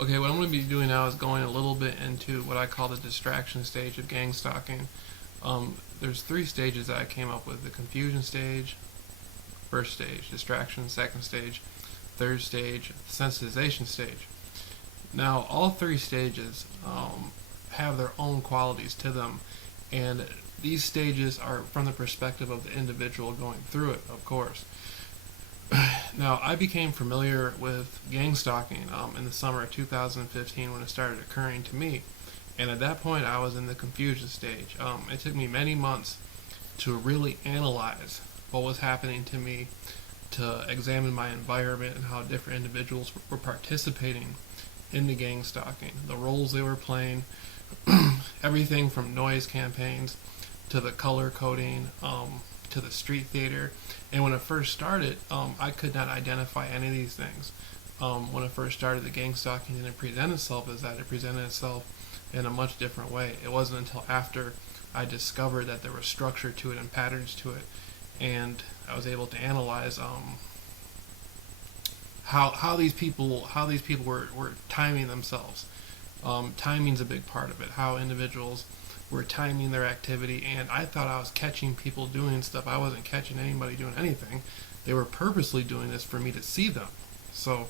Okay, what I'm going to be doing now is going a little bit into what I call the distraction stage of gang stalking. There's three stages that I came up with: the confusion stage, first stage; distraction, second stage; third stage, sensitization stage. Now, all three stages have their own qualities to them, and these stages are from the perspective of the individual going through it, of course. Now, I became familiar with gang stalking in the summer of 2015 when it started occurring to me. And at that point, I was in the confusion stage. It took me many months to really analyze what was happening to me, to examine my environment and how different individuals were participating in the gang stalking, the roles they were playing, everything from noise campaigns to the color coding, to the street theater. And when it first started, I could not identify any of these things. When it first started, the gang stalking didn't present itself as that. It presented itself in a much different way. It wasn't until after I discovered that there was structure to it and patterns to it, and I was able to analyze how these people were timing themselves. Timing's a big part of it. How individuals were timing their activity, and I thought I was catching people doing stuff. I wasn't catching anybody doing anything. They were purposely doing this for me to see them. So,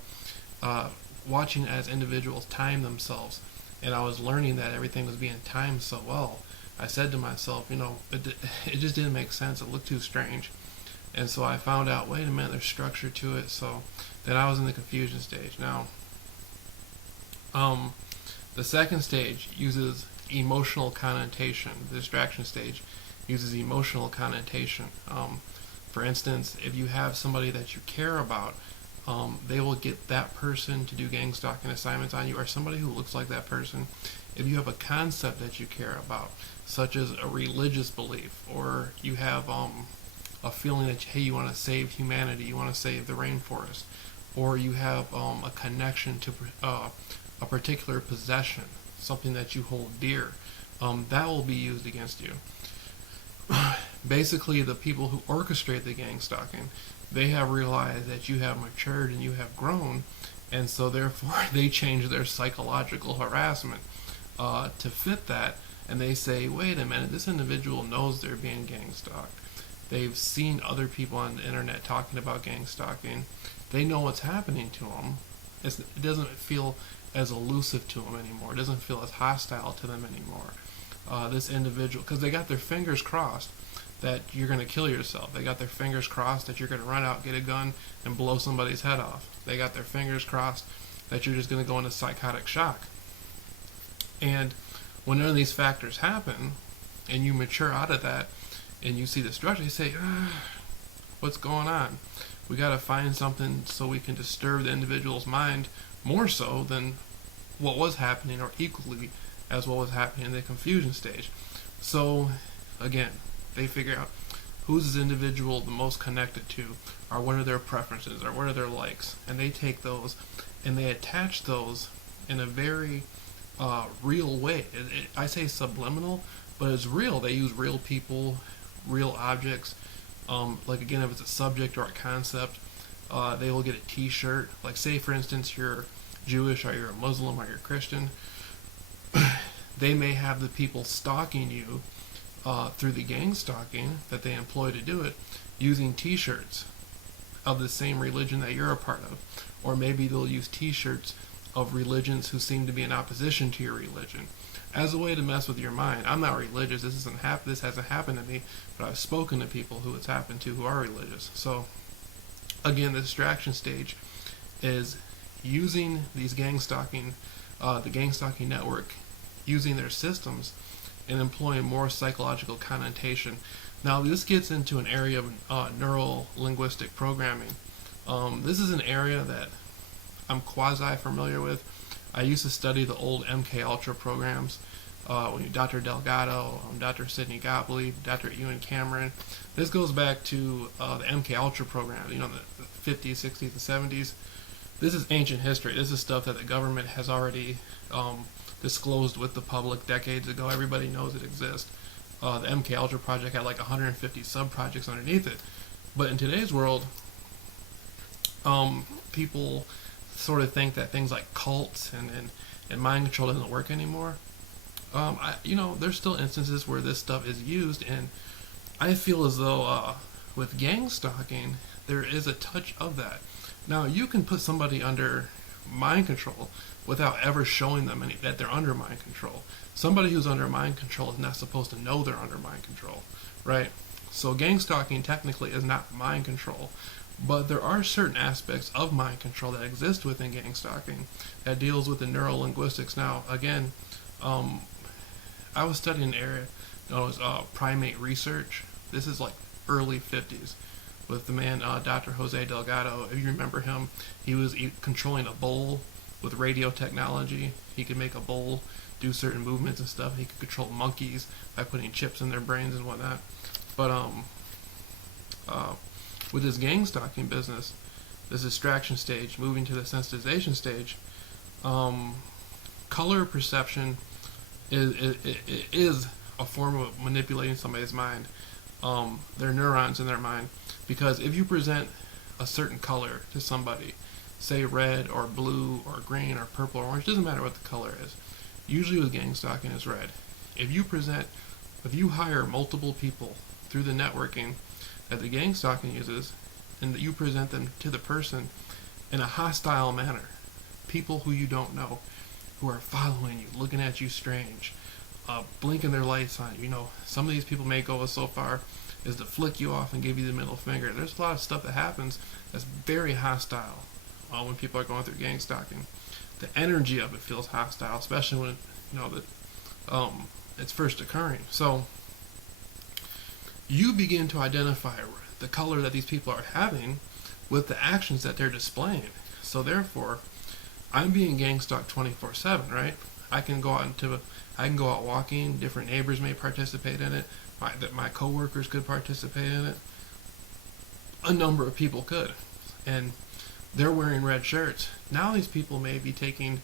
watching as individuals time themselves, and I was learning that everything was being timed so well. I said to myself, it just didn't make sense. It looked too strange. And so I found out, wait a minute, there's structure to it. So then I was in the confusion stage. Now, the second stage uses emotional connotation. The distraction stage uses emotional connotation. For instance, if you have somebody that you care about, they will get that person to do gang stalking assignments on you, or somebody who looks like that person. If you have a concept that you care about, such as a religious belief, or you have a feeling that, hey, you want to save humanity, you want to save the rainforest, or you have a connection to a particular possession, something that you hold dear, that will be used against you. Basically, the people who orchestrate the gang stalking, they have realized that you have matured and you have grown, and so therefore they change their psychological harassment to fit that, and they say, wait a minute, this individual knows they're being gang stalked. They've seen other people on the internet talking about gang stalking. They know what's happening to them. It doesn't feel as elusive to them anymore. It doesn't feel as hostile to them anymore. This individual, because they got their fingers crossed that you're going to kill yourself. They got their fingers crossed that you're going to run out, get a gun, and blow somebody's head off. They got their fingers crossed that you're just going to go into psychotic shock. And when none of these factors happen, and you mature out of that, and you see the structure, you say, what's going on? We got to find something so we can disturb the individual's mind more so than what was happening, or equally as what was happening in the confusion stage. So, again, they figure out who's this individual the most connected to, or what are their preferences, or what are their likes, and they take those and they attach those in a very real way. I say subliminal, but it's real. They use real people, real objects. Like, again, if it's a subject or a concept, they will get a t-shirt. Like, say for instance you're Jewish, or you're a Muslim, or you're Christian. They may have the people stalking you through the gang stalking that they employ to do it, using t-shirts of the same religion that you're a part of. Or maybe they'll use t-shirts of religions who seem to be in opposition to your religion, as a way to mess with your mind. I'm not religious. This hasn't happened to me, but I've spoken to people who it's happened to who are religious. So, again, the distraction stage is using these gang stalking, the gang stalking network, using their systems and employing more psychological connotation. Now, this gets into an area of neuro-linguistic programming. This is an area that I'm quasi-familiar with. I used to study the old MK Ultra programs. Dr. Delgado, Dr. Sidney Gottlieb, Dr. Ewan Cameron. This goes back to the MK Ultra program, the 50s, 60s, and 70s. This is ancient history. This is stuff that the government has already disclosed with the public decades ago. Everybody knows it exists. The MK Ultra project had like 150 sub-projects underneath it. But in today's world, people sort of think that things like cults and mind control doesn't work anymore. There's still instances where this stuff is used, and I feel as though with gang stalking, there is a touch of that. Now, you can put somebody under mind control without ever showing them that they're under mind control. Somebody who's under mind control is not supposed to know they're under mind control, right? So gang stalking technically is not mind control, but there are certain aspects of mind control that exist within gang stalking that deals with the neurolinguistics. Now, again, I was studying an area known as primate research. This is like early 50s with the man Dr. Jose Delgado. If you remember him, he was controlling a bull with radio technology. He could make a bull do certain movements and stuff. He could control monkeys by putting chips in their brains and whatnot. But with this gang stalking business, this distraction stage, moving to the sensitization stage, color perception is a form of manipulating somebody's mind, their neurons in their mind. Because if you present a certain color to somebody, say red or blue or green or purple or orange, doesn't matter what the color is. Usually with gang stalking is red. If you hire multiple people through the networking that the gang stalking uses, and that you present them to the person in a hostile manner, people who you don't know, who are following you, looking at you strange, blinking their lights on you. Some of these people may go so far as to flick you off and give you the middle finger. There's a lot of stuff that happens that's very hostile when people are going through gang stalking. The energy of it feels hostile, especially when it's first occurring. So you begin to identify the color that these people are having with the actions that they're displaying. So therefore, I'm being gang stalked 24/7, right? I can go out walking. Different neighbors may participate in it. My coworkers could participate in it. A number of people could, and they're wearing red shirts. Now these people may be taking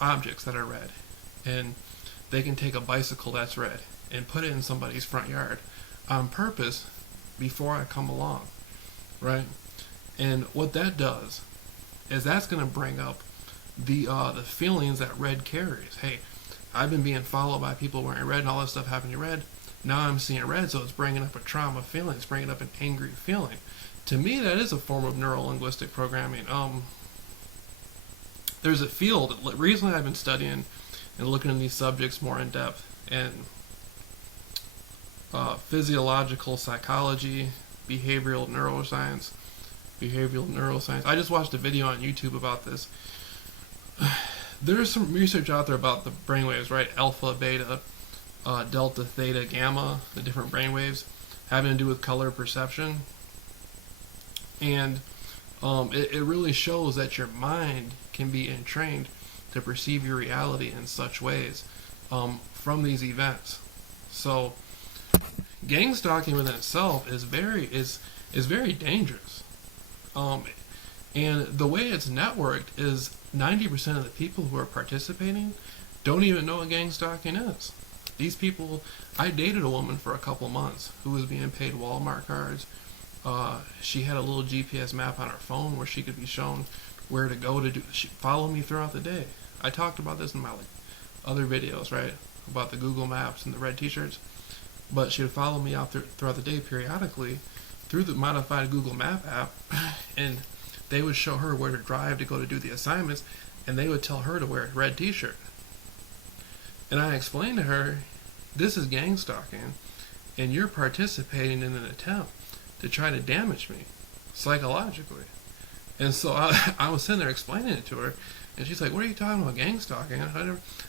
objects that are red, and they can take a bicycle that's red and put it in somebody's front yard on purpose before I come along, right? And what that does is that's going to bring up the feelings that red carries. Hey, I've been being followed by people wearing red and all this stuff happening to red. Now I'm seeing red, so it's bringing up a trauma feeling. It's bringing up an angry feeling. To me, that is a form of neuro-linguistic programming. There's a field. Recently, I've been studying and looking at these subjects more in depth, and physiological psychology, behavioral neuroscience. I just watched a video on YouTube about this. There's some research out there about the brainwaves, right? Alpha, beta, delta, theta, gamma, the different brainwaves having to do with color perception. And it really shows that your mind can be entrained to perceive your reality in such ways from these events. So gang stalking within itself is very dangerous. And the way it's networked is 90% of the people who are participating don't even know what gang stalking is. These people, I dated a woman for a couple months who was being paid Walmart cards. She had a little GPS map on her phone where she could be shown where to go follow me throughout the day. I talked about this in my other videos, right? About the Google Maps and the red t-shirts. But she would follow me out throughout the day periodically through the modified Google Map app, and they would show her where to drive to go to do the assignments, and they would tell her to wear a red t-shirt. And I explained to her, this is gang stalking, and you're participating in an attempt to try to damage me psychologically. And so I was sitting there explaining it to her, and she's like, what are you talking about, gang stalking?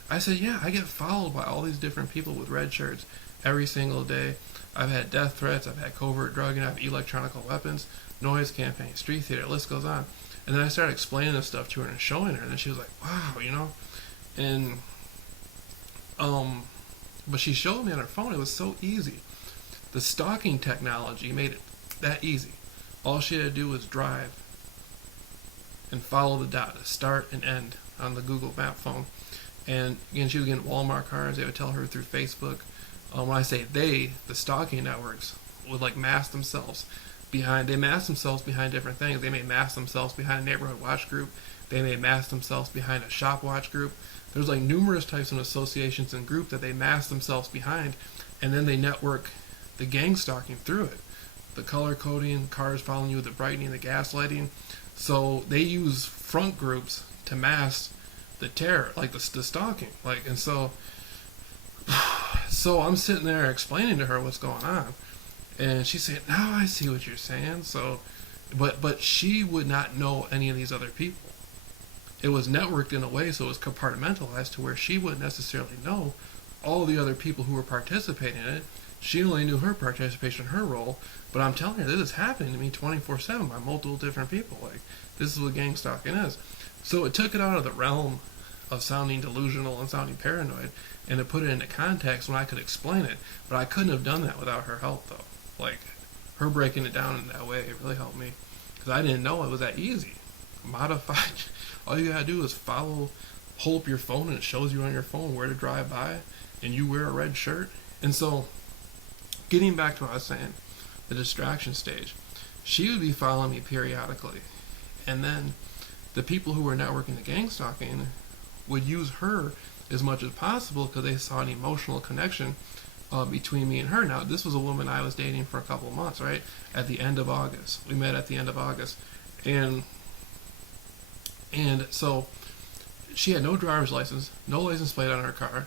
I said, yeah, I get followed by all these different people with red shirts every single day. I've had death threats, I've had covert drugging, I've electronic weapons, noise campaign, street theater, the list goes on. And then I started explaining this stuff to her and showing her, and then she was like, wow, And but she showed me on her phone, it was so easy. The stalking technology made it that easy. All she had to do was drive and follow the dot, start and end on the Google Map phone. And again, she was getting Walmart cards. They would tell her through Facebook. When I say they, the stalking networks would mask themselves they mask themselves behind different things. They may mask themselves behind a neighborhood watch group. They may mask themselves behind a shop watch group. There's like numerous types of associations and groups that they mask themselves behind, and then they network the gang stalking through it. The color coding, cars following you, the brightening, the gaslighting. So they use front groups to mask the terror, like the stalking. Like, and so I'm sitting there explaining to her what's going on, and she's saying, "Now I see what you're saying." So, but she would not know any of these other people. It was networked in a way so it was compartmentalized to where she wouldn't necessarily know all the other people who were participating in it. She only knew her participation, her role. But I'm telling her, this is happening to me 24/7 by multiple different people. Like, this is what gang stalking is. So it took it out of the realm of sounding delusional and sounding paranoid, and it put it into context when I could explain it. But I couldn't have done that without her help, though. Like, her breaking it down in that way, it really helped me. Because I didn't know it was that easy. Modified. All you gotta do is pull up your phone, and it shows you on your phone where to drive by, and you wear a red shirt. And so, getting back to what I was saying, the distraction stage, she would be following me periodically, and then the people who were networking the gang stalking would use her as much as possible because they saw an emotional connection between me and her. Now, this was a woman I was dating for a couple of months, right? At the end of August, we met at the end of August, and so she had no driver's license, no license plate on her car.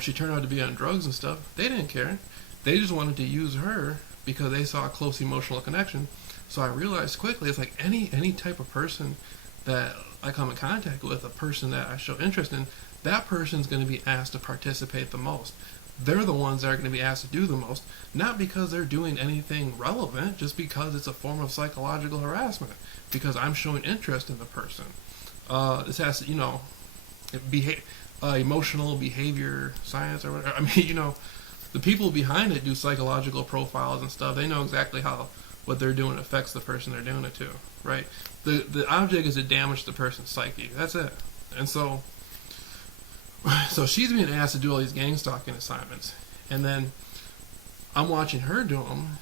She turned out to be on drugs and stuff. They didn't care. They just wanted to use her because they saw a close emotional connection. So I realized quickly, it's like any type of person that I come in contact with, a person that I show interest in, that person's going to be asked to participate the most. They're the ones that are going to be asked to do the most, not because they're doing anything relevant, just because it's a form of psychological harassment, because I'm showing interest in the person. This has to, emotional behavior science or whatever. I mean, the people behind it do psychological profiles and stuff. They know exactly how what they're doing affects the person they're doing it to, right? The object is to damage the person's psyche. That's it. And so she's being asked to do all these gang stalking assignments, and then I'm watching her do them,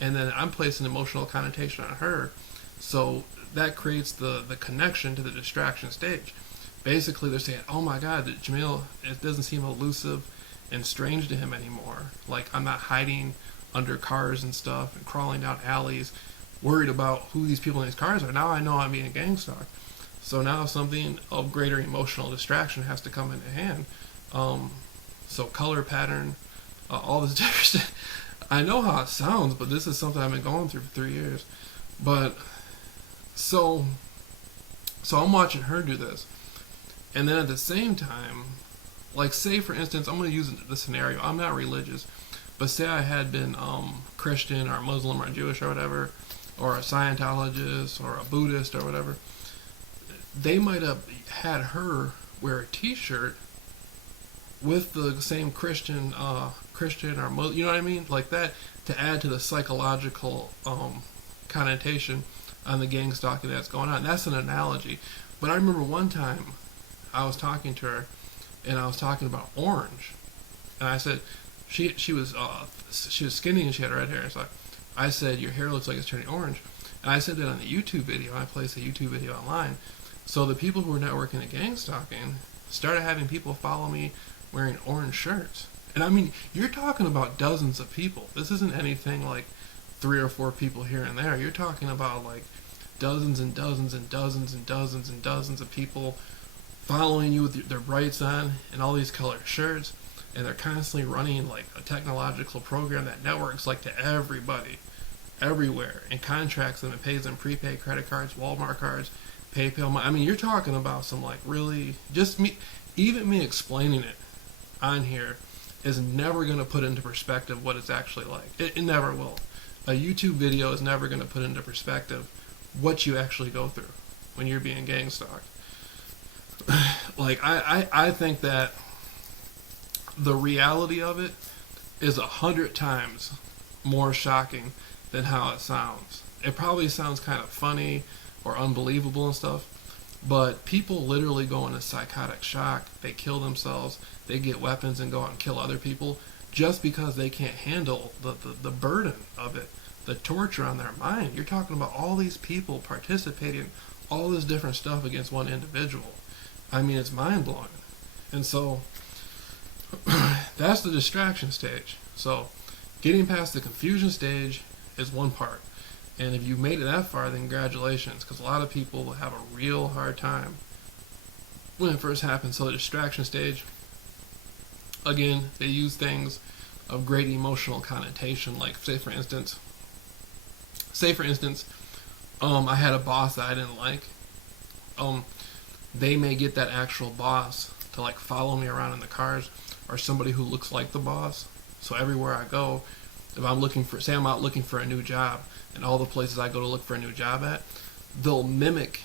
and then I'm placing emotional connotation on her. So that creates the connection to the distraction stage. Basically, they're saying, "Oh my God, Jamil, it doesn't seem elusive and strange to him anymore. Like, I'm not hiding under cars and stuff and crawling down alleys, worried about who these people in these cars are. Now I know I'm being gang stalked." So now something of greater emotional distraction has to come into hand. So color pattern, all this different stuff. I know how it sounds, but this is something I've been going through for 3 years. But so I'm watching her do this, and then at the same time, like, say for instance, I'm going to use the scenario. I'm not religious, but say I had been Christian or Muslim or Jewish or whatever, or a Scientologist or a Buddhist or whatever. They might have had her wear a T-shirt with the same Christian or Muslim, you know what I mean, like that, to add to the psychological connotation on the gang stalking that's going on. That's an analogy. But I remember one time I was talking to her, and I was talking about orange, and I said she was skinny and she had red hair. So I said, "Your hair looks like it's turning orange," and I said that on the YouTube video. I placed a YouTube video online. So the people who were networking the gang stalking started having people follow me wearing orange shirts. And I mean, you're talking about dozens of people. This isn't anything like 3 or 4 people here and there. You're talking about like dozens and dozens and dozens and dozens and dozens of people following you with their brights on and all these colored shirts. And they're constantly running like a technological program that networks like to everybody, everywhere, and contracts them and pays them prepaid credit cards, Walmart cards, PayPal. I mean, you're talking about some like really, just me, even me explaining it on here is never going to put into perspective what it's actually like. It never will. A YouTube video is never going to put into perspective what you actually go through when you're being gang stalked. Like, I think that the reality of it is 100 times more shocking than how it sounds. It probably sounds kind of funny or unbelievable and stuff, but people literally go into psychotic shock. They kill themselves. They get weapons and go out and kill other people just because they can't handle the burden of it, the torture on their mind. You're talking about all these people participating, all this different stuff against one individual. I mean, it's mind blowing. And so that's the distraction stage. So getting past the confusion stage is one part. And if you made it that far, then congratulations, because a lot of people have a real hard time when it first happens. So the distraction stage, again, they use things of great emotional connotation, like say for instance, I had a boss that I didn't like. They may get that actual boss to like follow me around in the cars, or somebody who looks like the boss. So everywhere I go, if I'm looking for, say I'm out looking for a new job, and all the places I go to look for a new job at, they'll mimic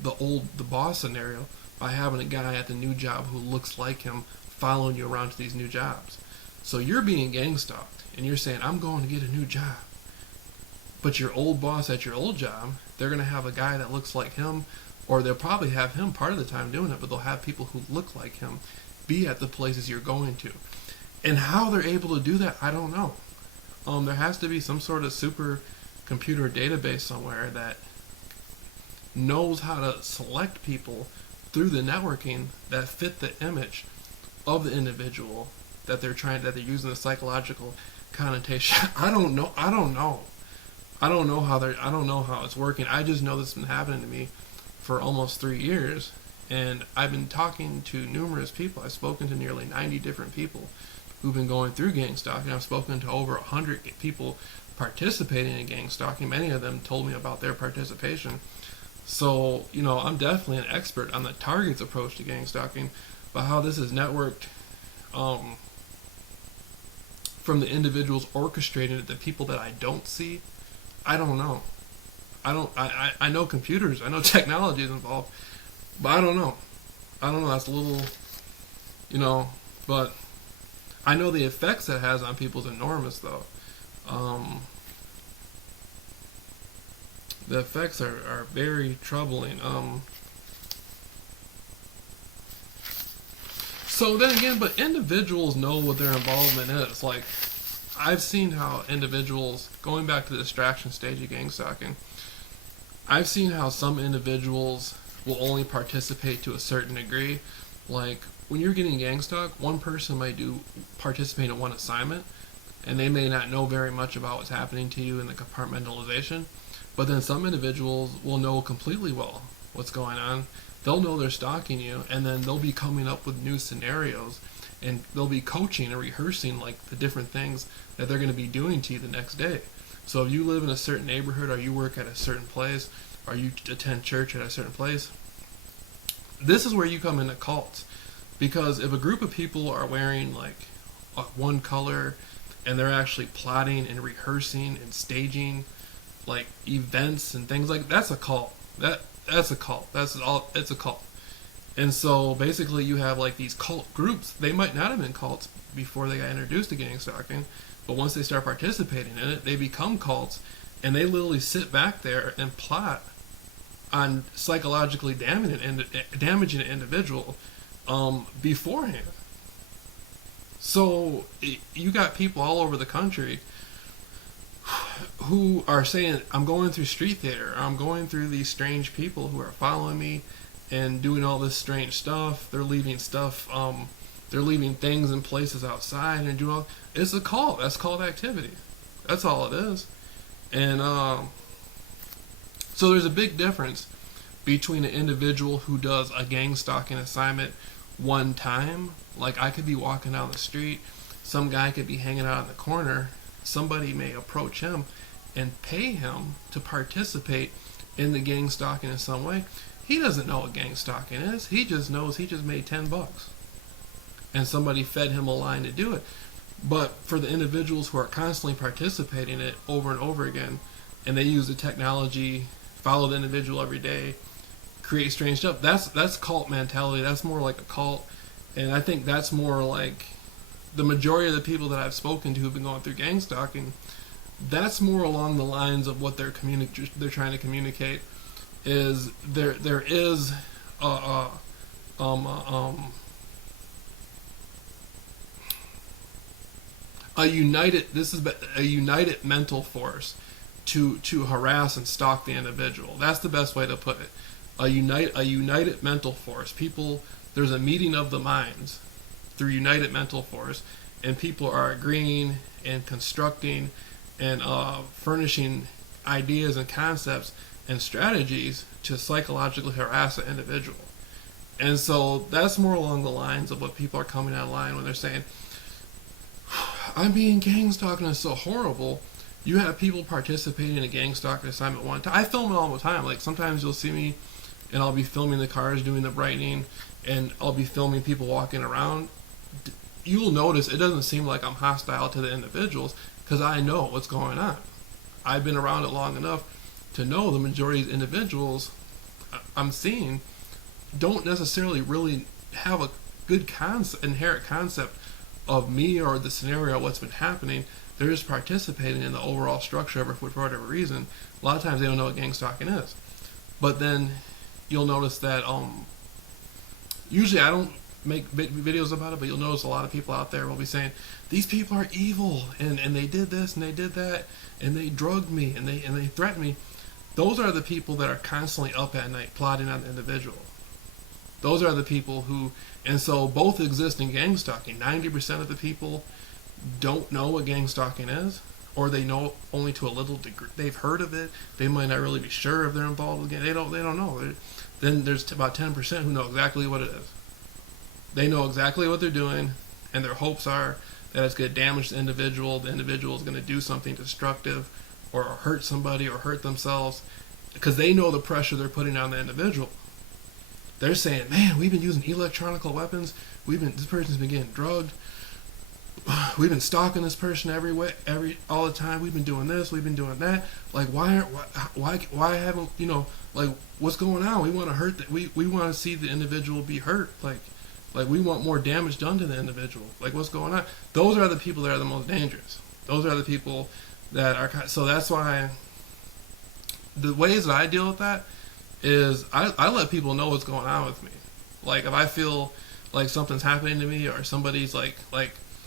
the boss scenario by having a guy at the new job who looks like him following you around to these new jobs. So you're being gang stalked, and you're saying, I'm going to get a new job. But your old boss at your old job, they're going to have a guy that looks like him, or they'll probably have him part of the time doing it, but they'll have people who look like him be at the places you're going to. And how they're able to do that, I don't know. There has to be some sort of super computer database somewhere that knows how to select people through the networking that fit the image of the individual that they're using the psychological connotation. I don't know how it's working. I just know this has been happening to me for almost 3 years, and I've been talking to numerous people. I've spoken to nearly 90 different people who've been going through gang stalking. I've spoken to over 100 people participating in gang stalking. Many of them told me about their participation. So, I'm definitely an expert on the target's approach to gang stalking, but how this is networked from the individuals orchestrating it, the people that I don't see, I don't know. I know computers, I know technology is involved, but I don't know. That's a little, but I know the effects it has on people is enormous, though. The effects are very troubling. So then again, but individuals know what their involvement is. Like, I've seen how individuals, going back to the distraction stage of gang stalking, I've seen how some individuals will only participate to a certain degree. Like, when you're getting gang stalked, one person might participate in one assignment, and they may not know very much about what's happening to you in the compartmentalization. But then some individuals will know completely well what's going on. They'll know they're stalking you, and then they'll be coming up with new scenarios, and they'll be coaching and rehearsing like the different things that they're going to be doing to you the next day. So if you live in a certain neighborhood, or you work at a certain place, or you attend church at a certain place, this is where you come into cults. Because if a group of people are wearing like one color, and they're actually plotting and rehearsing and staging like events and things like that's a cult. That's a cult. It's a cult. And so basically you have like these cult groups. They might not have been cults before they got introduced to gang stalking, but once they start participating in it, they become cults, and they literally sit back there and plot on psychologically damaging an individual beforehand. So you got people all over the country who are saying, I'm going through street theater, I'm going through these strange people who are following me and doing all this strange stuff. They're leaving stuff, they're leaving things in places outside and doing all. It's a cult. That's cult activity. That's all it is. And so there's a big difference between an individual who does a gang stalking assignment one time. Like, I could be walking down the street, some guy could be hanging out in the corner, somebody may approach him and pay him to participate in the gang stalking in some way. He doesn't know what gang stalking is. He just knows he just made $10 and somebody fed him a line to do it. But for the individuals who are constantly participating in it over and over again, and they use the technology, follow the individual every day, create strange stuff, that's cult mentality. That's more like a cult. And I think that's more like the majority of the people that I've spoken to who've been going through gang stalking, that's more along the lines of what they're trying to communicate. Is there is a united this is a united mental force to harass and stalk the individual. That's the best way to put it. A united mental force. People, there's a meeting of the minds through united mental force, and people are agreeing and constructing and furnishing ideas and concepts and strategies to psychologically harass an individual. And so that's more along the lines of what people are coming online when they're saying, I'm being gang stalked and it's so horrible. You have people participating in a gang stalking assignment one time. I film it all the time. Like sometimes you'll see me and I'll be filming the cars doing the brightening, and I'll be filming people walking around. You'll notice it doesn't seem like I'm hostile to the individuals because I know what's going on. I've been around it long enough to know the majority of individuals I'm seeing don't necessarily really have a good inherent concept of me or the scenario, what's been happening. They're just participating in the overall structure of it for whatever reason. A lot of times they don't know what gang stalking is. But then you'll notice that usually I don't make videos about it, but you'll notice a lot of people out there will be saying, these people are evil, and they did this and they did that, and they drugged me and they threatened me. Those are the people that are constantly up at night plotting on the individual. Those are the people who, and so both exist in gang stalking. 90% of the people don't know what gang stalking is, or they know only to a little degree. They've heard of it. They might not really be sure if they're involved with gang. They don't know. Then there's about 10% who know exactly what it is. They know exactly what they're doing, and their hopes are that it's going to damage the individual. The individual is going to do something destructive, or hurt somebody, or hurt themselves, because they know the pressure they're putting on the individual. They're saying, man, we've been using electronic weapons. This person's been getting drugged. We've been stalking this person all the time. We've been doing this. We've been doing that. Like, why haven't, like, what's going on? We want to hurt we want to see the individual be hurt. Like we want more damage done to the individual. Like, what's going on? Those are the people that are the most dangerous. Those are the people that are. So that's why the ways that I deal with that is I let people know what's going on with me. Like, if I feel like something's happening to me, or somebody's like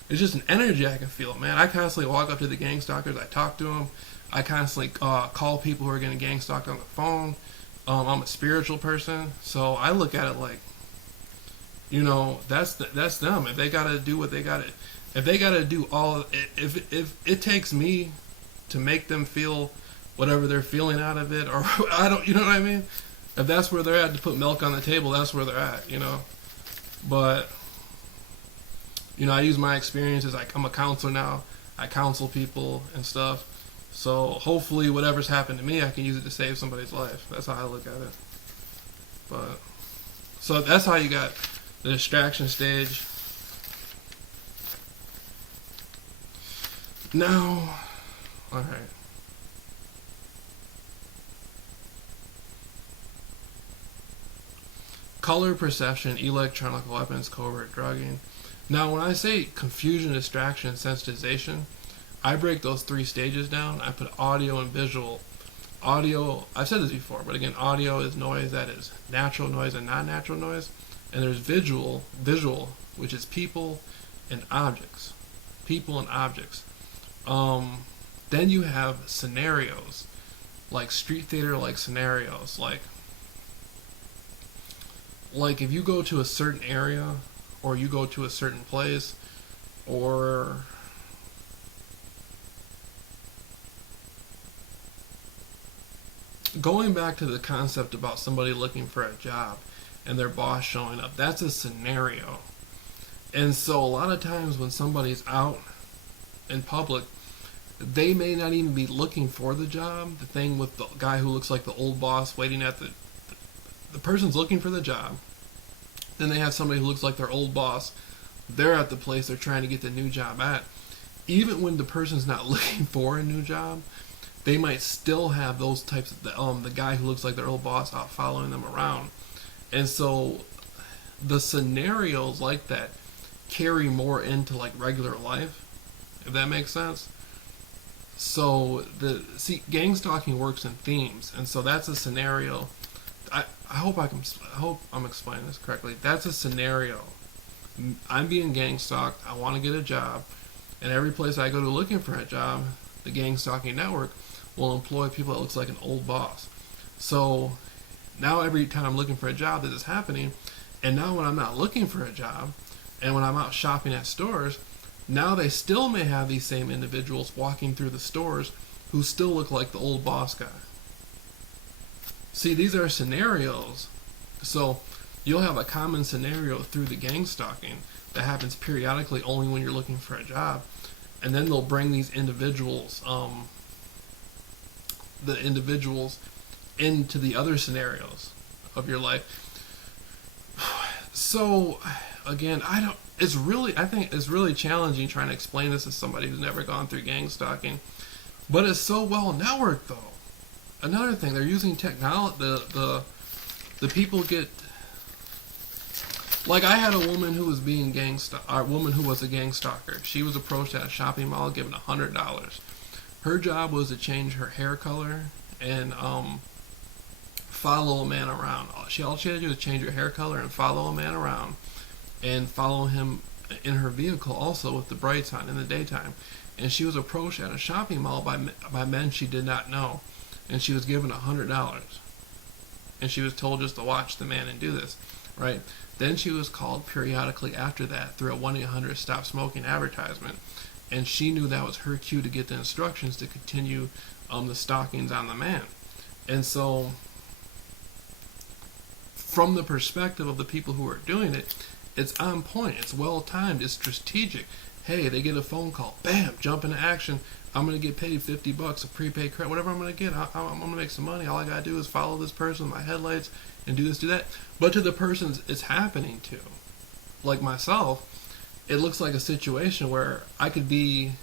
it's just an energy I can feel, man. I constantly walk up to the gang stalkers. I talk to them. I constantly call people who are getting gang stalked on the phone. I'm a spiritual person, so I look at it like, that's them. If they gotta do what they gotta, if they gotta do all, if it takes me to make them feel whatever they're feeling out of it, or I don't, you know what I mean? If that's where they're at, to put milk on the table, that's where they're at, But, I use my experiences. I'm a counselor now. I counsel people and stuff. So hopefully whatever's happened to me, I can use it to save somebody's life. That's how I look at it. But, so that's how you got the distraction stage. Now, alright. Color perception, electronic weapons, covert drugging. Now, when I say confusion, distraction, sensitization, I break those 3 stages down. I put audio and visual. Audio, I've said this before, but again, audio is noise that is natural noise and non-natural noise. And there's visual, which is people and objects. People and objects. Then you have scenarios, like street theater, like scenarios, like if you go to a certain area, or you go to a certain place, or going back to the concept about somebody looking for a job and their boss showing up, that's a scenario. And so a lot of times when somebody's out in public, they may not even be looking for the job. The thing with the guy who looks like the old boss waiting at the person's looking for the job. Then they have somebody who looks like their old boss. They're at the place they're trying to get the new job at. Even when the person's not looking for a new job, they might still have those types of the guy who looks like their old boss out following them around. And so the scenarios like that carry more into like regular life, if that makes sense. So gang stalking works in themes, and so that's a scenario. I hope I'm explaining this correctly. That's a scenario. I'm being gang stalked. I want to get a job. And every place I go to looking for a job, the gang stalking network will employ people that looks like an old boss. So now every time I'm looking for a job, this is happening. And now when I'm not looking for a job, and when I'm out shopping at stores, now they still may have these same individuals walking through the stores who still look like the old boss guy. See, these are scenarios. So you'll have a common scenario through the gang stalking that happens periodically only when you're looking for a job. And then they'll bring these individuals, the individuals into the other scenarios of your life. So again, I think it's really challenging trying to explain this to somebody who's never gone through gang stalking. But it's so well networked though. Another thing, they're using technology. The people get, like, I had a woman who was being a woman who was a gang stalker. She was approached at a shopping mall, given $100. Her job was to change her hair color and follow a man around. All she had to do was change her hair color and follow a man around, and follow him in her vehicle also with the brights on in the daytime. And she was approached at a shopping mall by men she did not know, and she was given $100. And she was told just to watch the man and do this, right? Then she was called periodically after that through a 1-800 Stop Smoking advertisement, and she knew that was her cue to get the instructions to continue the stalkings on the man. And so, from the perspective of the people who are doing it, it's on point, it's well timed, it's strategic. Hey, they get a phone call, bam, jump into action. I'm going to get paid $50, a prepaid credit, whatever I'm going to get. I'm going to make some money. All I got to do is follow this person with my headlights and do this, do that. But to the person it's happening to, like myself, it looks like a situation where I could be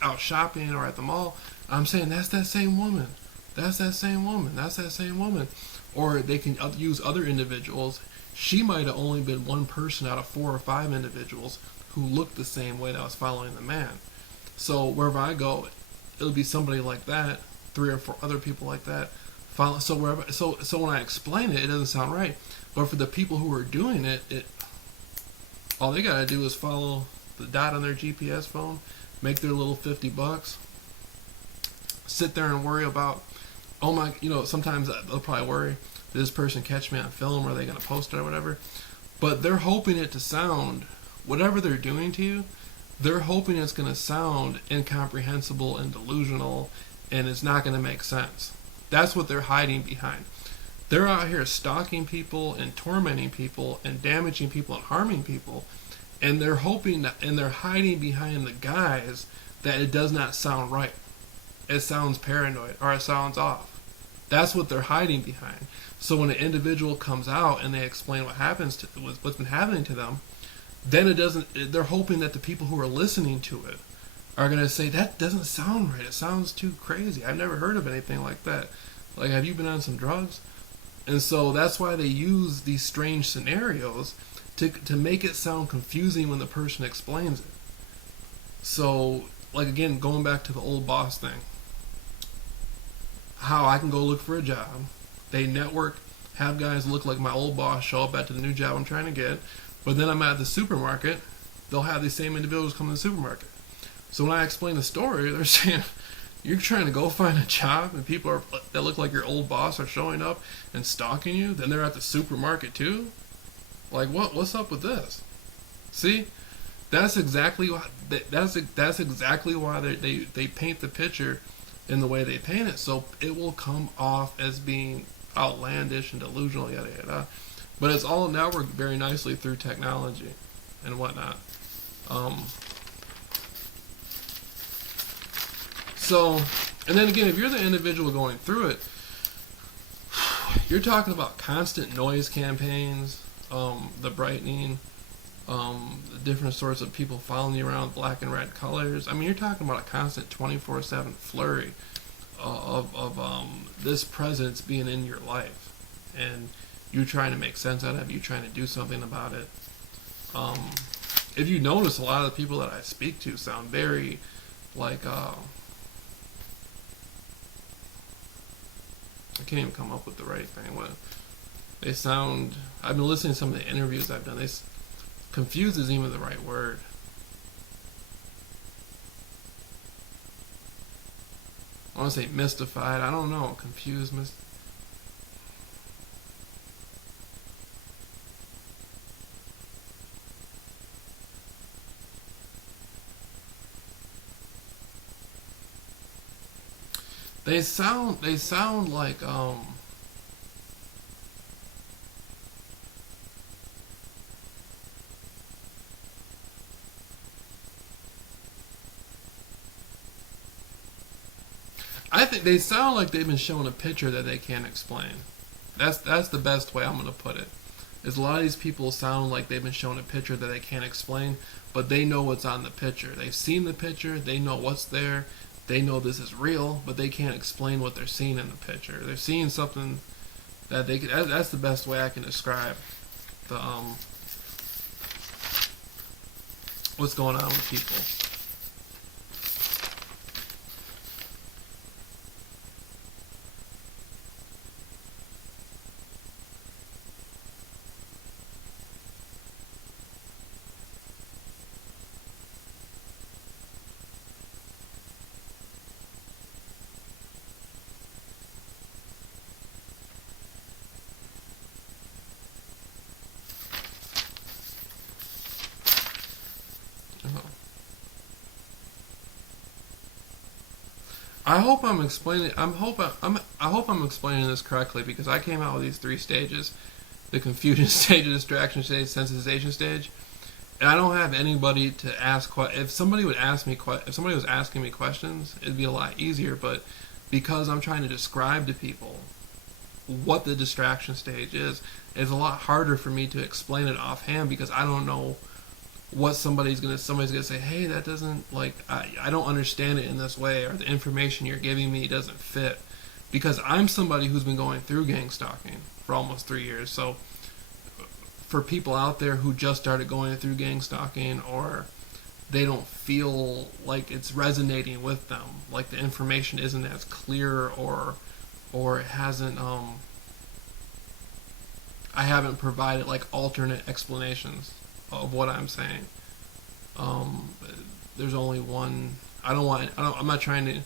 out shopping or at the mall. I'm saying, that's that same woman. That's that same woman. That's that same woman. Or they can use other individuals. She might have only been one person out of 4 or 5 individuals who looked the same way that was following the man. So wherever I go, it'll be somebody like that, 3 or 4 other people like that. So when I explain it, it doesn't sound right. But for the people who are doing it, all they gotta do is follow the dot on their GPS phone, make their little $50, sit there and worry about, oh my, sometimes they'll probably worry, did this person catch me on film? Or are they gonna post it or whatever? But they're hoping it to sound, whatever they're doing to you, they're hoping it's going to sound incomprehensible and delusional, and it's not going to make sense. That's what they're hiding behind. They're out here stalking people and tormenting people and damaging people and harming people, and they're hoping that, and they're hiding behind the guise that it does not sound right. It sounds paranoid, or it sounds off. That's what they're hiding behind. So when an individual comes out and they explain what's been happening to them, then it doesn't. They're hoping that the people who are listening to it are going to say, that doesn't sound right. It sounds too crazy. I've never heard of anything like that. Like, have you been on some drugs? And so that's why they use these strange scenarios to make it sound confusing when the person explains it. So, like, again, going back to the old boss thing, how I can go look for a job. They network, have guys look like my old boss show up at the new job I'm trying to get. But then I'm at the supermarket, they'll have these same individuals come to the supermarket. So when I explain the story, they're saying, you're trying to go find a job and people that look like your old boss are showing up and stalking you, then they're at the supermarket too? Like, what's up with this? See? That's exactly why they paint the picture in the way they paint it, so it will come off as being outlandish and delusional, yada yada. But it's all networked very nicely through technology and whatnot. So, and then again, if you're the individual going through it, you're talking about constant noise campaigns, the brightening, the different sorts of people following you around, black and red colors. I mean, you're talking about a constant 24/7 flurry of this presence being in your life, and you trying to make sense out of it, you trying to do something about it. If you notice, a lot of the people that I speak to sound very like, I can't even come up with the right thing. They sound, I've been listening to some of the interviews I've done, confused is even the right word. I want to say mystified. I don't know. Confused. They sound like I think they sound like they've been shown a picture that they can't explain. That's the best way I'm gonna put it. Is a lot of these people sound like they've been shown a picture that they can't explain, but they know what's on the picture. They've seen the picture, they know what's there, they know this is real, but they can't explain what they're seeing in the picture. They're seeing something that they that's the best way I can describe the what's going on with people. Uh, I hope I'm explaining. I hope I'm explaining this correctly because I came out with these three stages: the confusion stage, the distraction stage, sensitization stage. And I don't have anybody to ask. If somebody would ask me, if somebody was asking me questions, it'd be a lot easier. But because I'm trying to describe to people what the distraction stage is, it's a lot harder for me to explain it offhand because I don't know what somebody's gonna say. Hey, that doesn't like I don't understand it in this way, or the information you're giving me doesn't fit. Because I'm somebody who's been going through gang stalking for almost 3 years, so for people out there who just started going through gang stalking or they don't feel like it's resonating with them, like the information isn't as clear or it hasn't I haven't provided like alternate explanations of what I'm saying. Um, there's only one. I'm not trying to.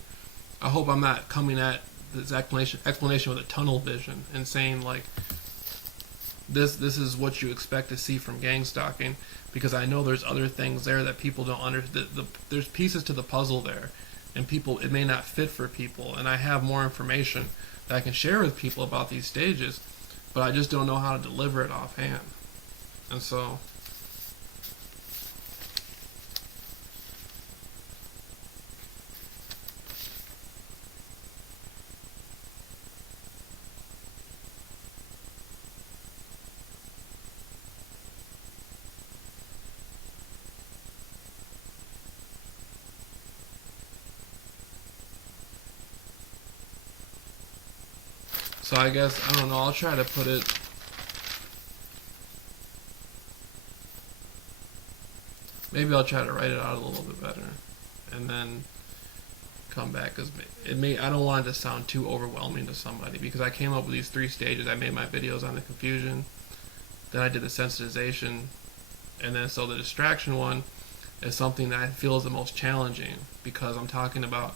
I hope I'm not coming at this explanation with a tunnel vision and saying like this is what you expect to see from gang stalking because I know there's other things there that people don't understand. There's pieces to the puzzle there, and people it may not fit for people. And I have more information that I can share with people about these stages, but I just don't know how to deliver it offhand. And so, I guess I don't know. I'll try to put it. Maybe I'll try to write it out a little bit better, and then come back because it may. I don't want it to sound too overwhelming to somebody because I came up with these three stages. I made my videos on the confusion, then I did the sensitization, and then so the distraction one is something that I feel is the most challenging because I'm talking about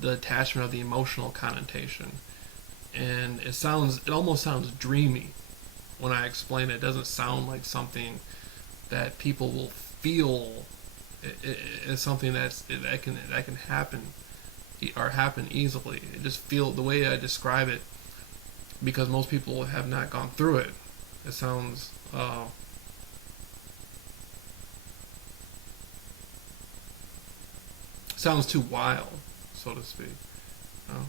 the attachment of the emotional connotation, and it almost sounds dreamy when I explain it. It doesn't sound like something that people will feel. It's something that can happen or happen easily. It just feel the way I describe it because most people have not gone through it. It sounds too wild, so to speak. You know?